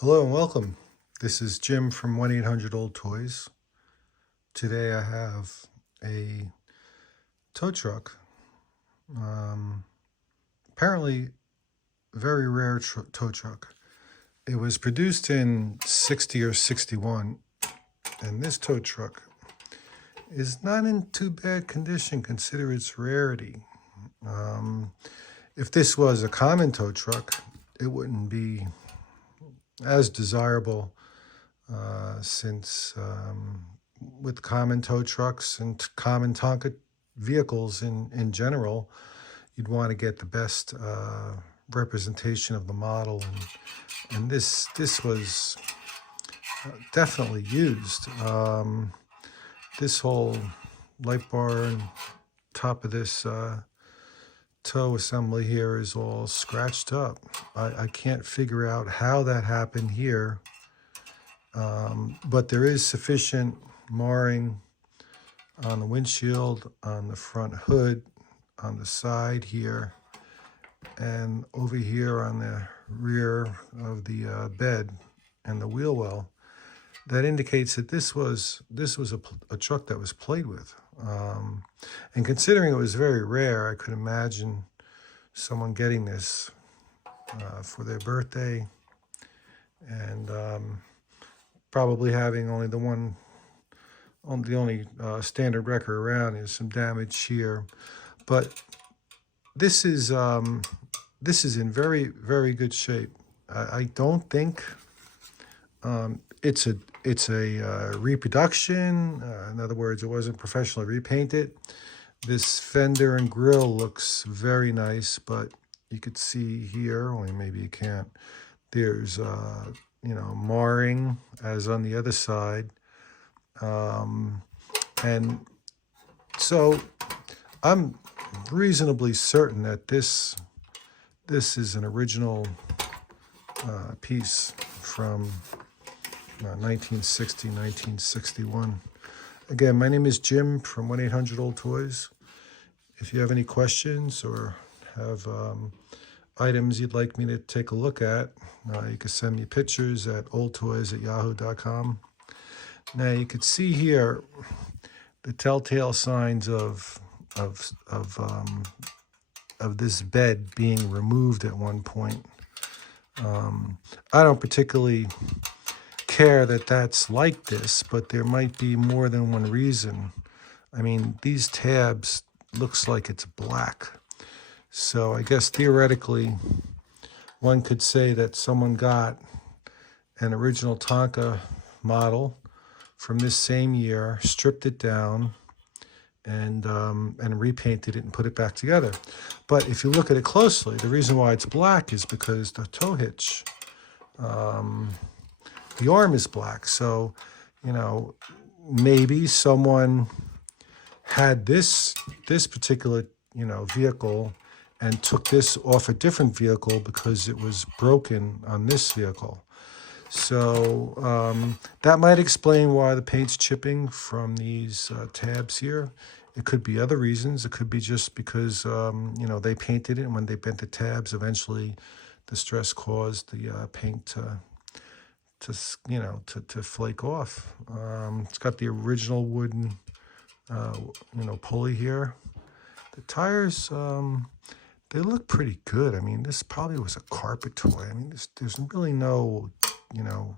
Hello and welcome. This is Jim from 1-800 Old Toys. Today I have a tow truck. Apparently very rare tow truck. It was produced in 60 or 61, and this tow truck is not in too bad condition considering its rarity. If this was a common tow truck, it wouldn't be as desirable since with common tow trucks and common Tonka vehicles in general, you'd want to get the best representation of the model, and this was definitely used. This whole light bar and top of this tow assembly here is all scratched up. I can't figure out how that happened here, but there is sufficient marring on the windshield, on the front hood, on the side here, and over here on the rear of the bed and the wheel well. That indicates that this was a truck that was played with. And considering it was very rare, I could imagine someone getting this for their birthday and probably having only the only standard wrecker around is some damage here. But this is in very, very good shape. I don't think it's a reproduction. In other words, it wasn't professionally repainted. This fender and grille looks very nice, but you could see here, only maybe you can't, there's marring as on the other side. And so I'm reasonably certain that this is an original piece from 1960, 1961. Again, my name is Jim from 1-800 Old Toys. If you have any questions or have items you'd like me to take a look at, you can send me pictures at oldtoys@yahoo.com. Now you can see here the telltale signs of this bed being removed at one point. I don't particularly care that that's like this, but there might be more than one reason. I mean, these tabs looks like it's black. So I guess theoretically, one could say that someone got an original Tonka model from this same year, stripped it down, and repainted it and put it back together. But if you look at it closely, the reason why it's black is because the tow hitch, the arm is black. So, maybe someone had this particular, vehicle and took this off a different vehicle because it was broken on this vehicle. So that might explain why the paint's chipping from these tabs here. It could be other reasons. It could be just because, they painted it, and when they bent the tabs, eventually the stress caused the paint to flake off. It's got the original wooden, pulley here. The tires, they look pretty good. I mean, this probably was a carpet toy. I mean, there's really no,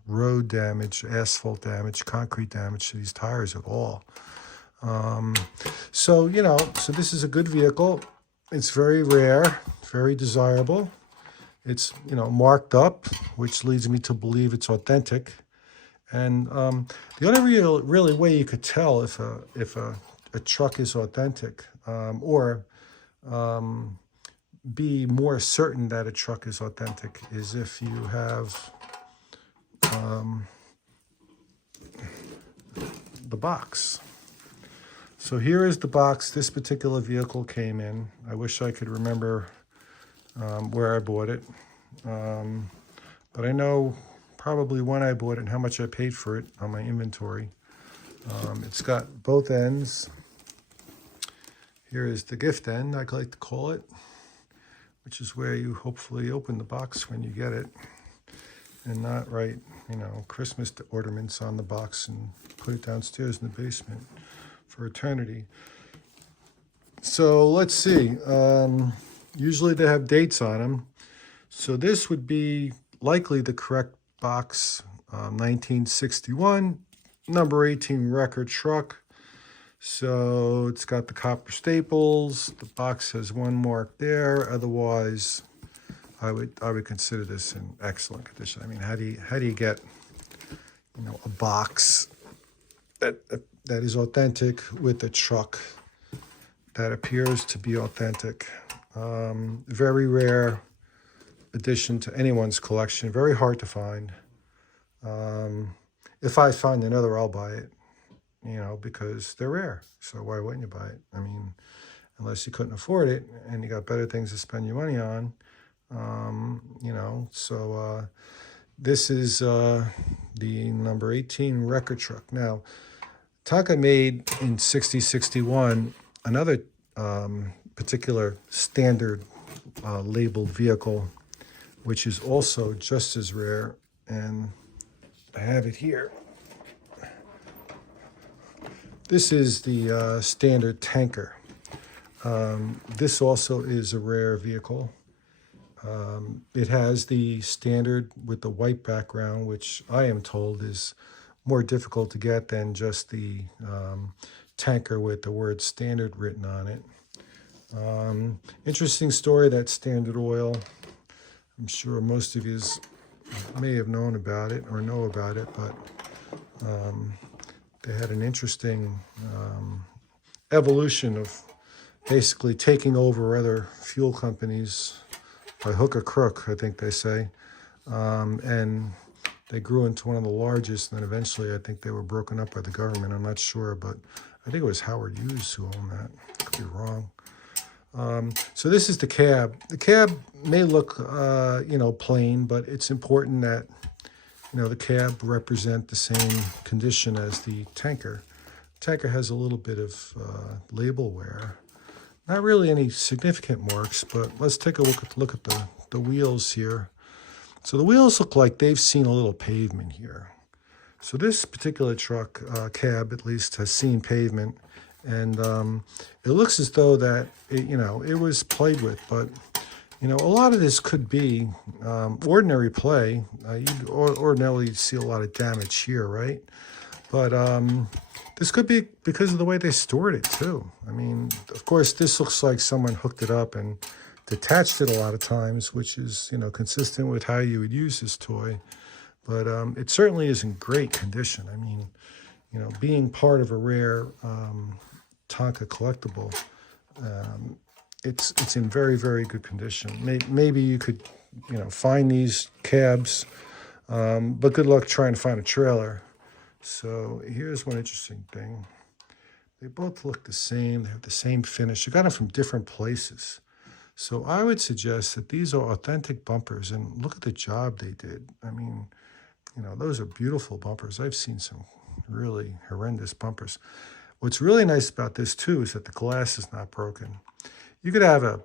road damage, asphalt damage, concrete damage to these tires at all. So this is a good vehicle. It's very rare, very desirable. It's, marked up, which leads me to believe it's authentic. And the only really way you could tell if a truck is authentic, or be more certain that a truck is authentic, is if you have the box. So here is the box this particular vehicle came in. I wish I could remember where I bought it, but I know probably when I bought it and how much I paid for it on my inventory. It's got both ends. Here is the gift end, I like to call it, which is where you hopefully open the box when you get it. and not write, Christmas ornaments on the box and put it downstairs in the basement for eternity. So let's see. Usually they have dates on them. So this would be likely the correct box, 1961, number 18 record truck. So it's got the copper staples. The box has one mark there. Otherwise, I would consider this in excellent condition. I mean, how do you get a box that is authentic with a truck that appears to be authentic? Very rare addition to anyone's collection. Very hard to find. If I find another, I'll buy it. Because they're rare. So why wouldn't you buy it? I mean, unless you couldn't afford it and you got better things to spend your money on. So this is the number 18 record truck. Now, Tonka made in 60-61 another particular standard labeled vehicle, which is also just as rare, and I have it here. This is the standard tanker. This also is a rare vehicle. It has the standard with the white background, which I am told is more difficult to get than just the tanker with the word standard written on it. Interesting story, that Standard Oil. I'm sure most of you may have known about it or know about it, but they had an interesting evolution of basically taking over other fuel companies by hook or crook, I think they say. And they grew into one of the largest, and then eventually I think they were broken up by the government. I'm not sure, but I think it was Howard Hughes who owned that. Could be wrong. So this is the cab. The cab may look, plain, but it's important that, the cab represent the same condition as the tanker. Tanker has a little bit of label wear. Not really any significant marks, but let's take a look at the wheels here. So the wheels look like they've seen a little pavement here. So this particular truck, cab at least, has seen pavement, and it looks as though that it was played with. But a lot of this could be ordinary play. You'd ordinarily see a lot of damage here, right? But this could be because of the way they stored it too. I mean, of course, this looks like someone hooked it up and detached it a lot of times, which is consistent with how you would use this toy. But it certainly is in great condition. I mean, being part of a rare Tonka collectible, it's in very, very good condition. Maybe you could find these cabs, but good luck trying to find a trailer. So here's one interesting thing. They both look the same. They have the same finish. You got them from different places. So I would suggest that these are authentic bumpers, and look at the job they did. I mean, those are beautiful bumpers. I've seen some really horrendous bumpers. What's really nice about this too is that the glass is not broken. You could have a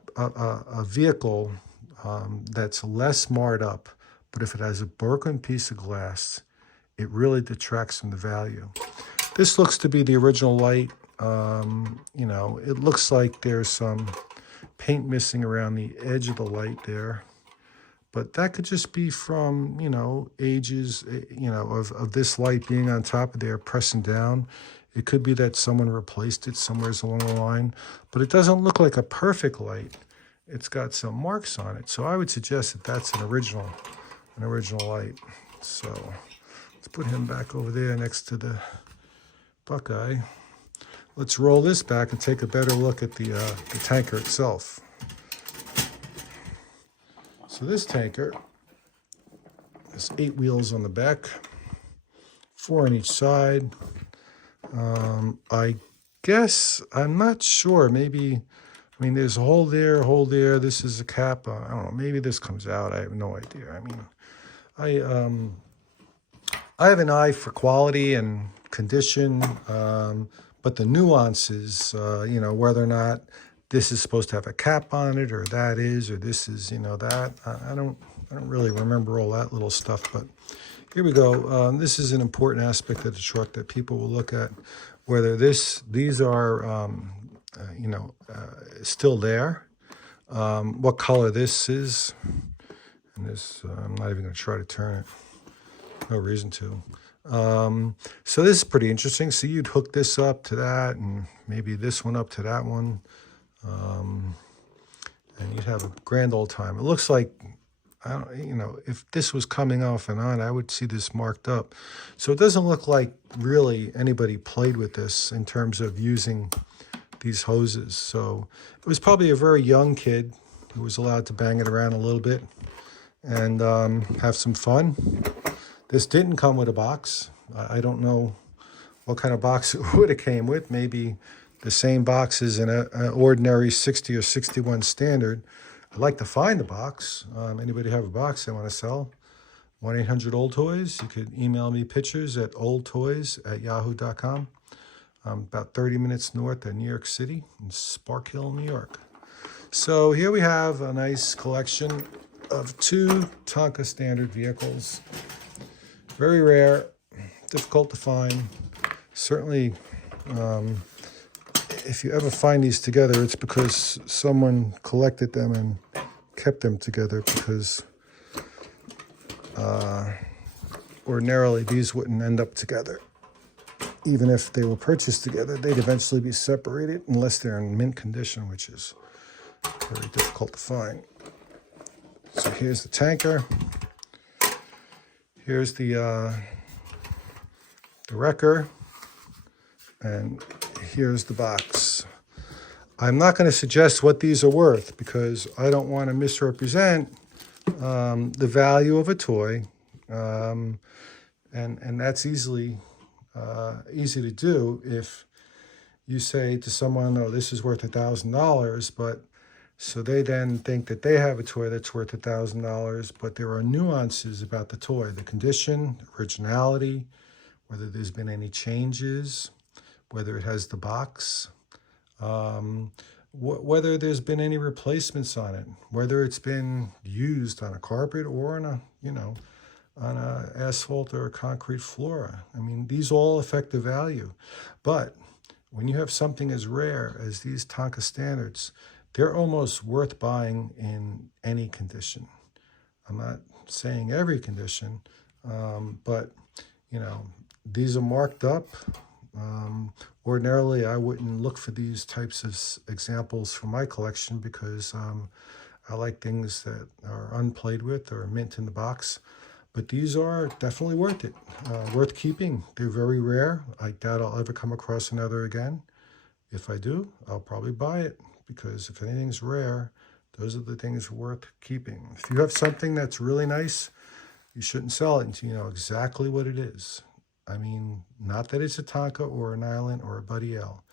vehicle that's less marred up, but if it has a broken piece of glass, it really detracts from the value. This looks to be the original light. It looks like there's some paint missing around the edge of the light there. But that could just be from, ages, of this light being on top of there, pressing down. It could be that someone replaced it somewhere along the line. But it doesn't look like a perfect light. It's got some marks on it. So I would suggest that that's an original light. So let's put him back over there next to the Buckeye. Let's roll this back and take a better look at the tanker itself. So this tanker has 8 wheels on the back, 4 on each side. I guess, I'm not sure, maybe, there's a hole there, this is a cap, I don't know, maybe this comes out, I have no idea. I have an eye for quality and condition, but the nuances, whether or not this is supposed to have a cap on it, or that is, or this is, that, I don't I don't really remember all that little stuff, but here we go. This is an important aspect of the truck that people will look at, whether these are, still there, what color this is, and this, I'm not even going to try to turn it. No reason to. So this is pretty interesting. So you'd hook this up to that, and maybe this one up to that one, and you'd have a grand old time. It looks like, if this was coming off and on, I would see this marked up. So it doesn't look like really anybody played with this in terms of using these hoses. So it was probably a very young kid who was allowed to bang it around a little bit and have some fun. This didn't come with a box. I don't know what kind of box it would have came with. Maybe the same box as an ordinary 60 or 61 standard. I'd like to find the box. Anybody have a box they want to sell? 1-800-OLD-TOYS. You could email me pictures at oldtoys@yahoo.com. About 30 minutes north of New York City in Spark Hill, New York. So here we have a nice collection of 2 Tonka standard vehicles. Very rare, difficult to find. Certainly, if you ever find these together, it's because someone collected them and kept them together, because ordinarily these wouldn't end up together. Even if they were purchased together, they'd eventually be separated unless they're in mint condition, which is very difficult to find. So here's the tanker. Here's the wrecker. And here's the box. I'm not going to suggest what these are worth because I don't want to misrepresent the value of a toy. And that's easy to do if you say to someone, oh, this is worth $1,000, but so they then think that they have a toy that's worth $1,000, but there are nuances about the toy, the condition, originality, whether there's been any changes, whether it has the box, whether there's been any replacements on it, whether it's been used on a carpet or on a asphalt or a concrete floor. I mean, these all affect the value. But when you have something as rare as these Tonka standards, they're almost worth buying in any condition. I'm not saying every condition, but, these are marked up. Ordinarily, I wouldn't look for these types of examples for my collection because I like things that are unplayed with or mint in the box. But these are definitely worth it, worth keeping. They're very rare. I doubt I'll ever come across another again. If I do, I'll probably buy it because if anything's rare, those are the things worth keeping. If you have something that's really nice, you shouldn't sell it until you know exactly what it is. I mean, not that it's a Tonka or an Island or a Buddy L.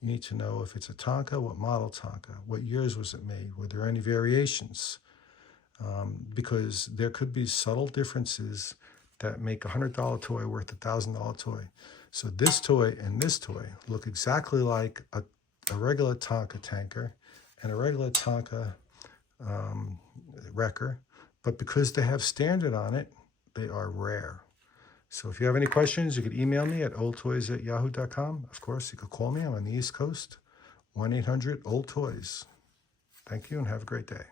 You need to know if it's a Tonka, what model Tonka, what years was it made, were there any variations? Because there could be subtle differences that make a $100 toy worth a $1,000 toy. So this toy and this toy look exactly like a regular Tonka tanker and a regular Tonka wrecker, but because they have standard on it, they are rare. So if you have any questions, you could email me at oldtoys@yahoo.com. Of course, you could call me. I'm on the East Coast, 1-800-OLD-TOYS. Thank you and have a great day.